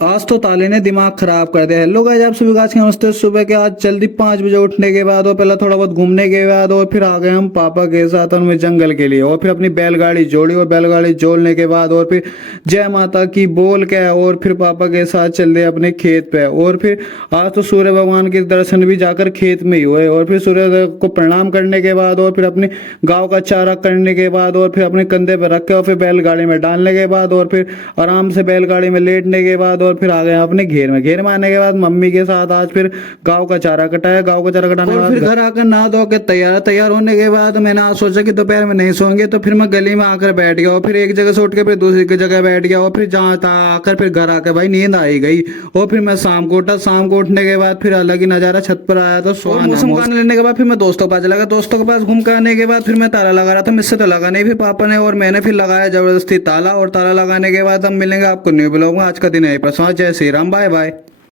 आज तो ताले ने दिमाग खराब कर दिया। हेलो गाइस, आप सभी आज के नमस्ते। सुबह के आज जल्दी 5 बजे उठने के बाद और पहले थोड़ा बहुत घूमने के बाद और फिर आ गए हम पापा के साथ उनमें जंगल के लिए। और फिर अपनी बैलगाड़ी जोड़ी और बैलगाड़ी जोड़ने के बाद और फिर जय माता की बोल के और फिर पापा के साथ चल दिए अपने खेत पे। और फिर आज तो सूर्य भगवान के दर्शन भी जाकर खेत में ही हुए। और फिर सूर्य को प्रणाम करने के बाद और फिर अपने गाँव का चारा करने के बाद और फिर अपने कंधे पर रख के और फिर बैलगाड़ी में डालने के बाद और फिर आराम से बैलगाड़ी में लेटने के बाद और फिर आ गए अपने घेर में आने के बाद मम्मी के साथ आज फिर गांव का चारा कटाया। गांव का चारा कटाने के बाद फिर घर आकर नहा धो के तैयार होने के बाद मैंने आज सोचा कि दोपहर में नहीं सोएंगे, तो फिर मैं गली में आकर बैठ गया और फिर एक जगह से उठ के फिर दूसरी जगह बैठ गया। और फिर जहाँ आकर फिर घर आकर भाई नींद आई गई। और फिर मैं शाम को उठा। शाम को उठने के बाद फिर अलग ही नजारा, छत पर आया तो मौसम का आनंद लेने के बाद फिर मैं दोस्तों के पास चला गया। दोस्तों के पास घूम कर आने के बाद फिर मैं ताला लगा रहा था, मुझसे तो लगा नहीं। फिर पापा ने और मैंने फिर लगाया जबरदस्ती ताला। और ताला लगाने के बाद हम मिलेंगे आपको न्यू ब्लॉग में। आज का दिन यहीं पर। जय श्री राम, बाय बाय।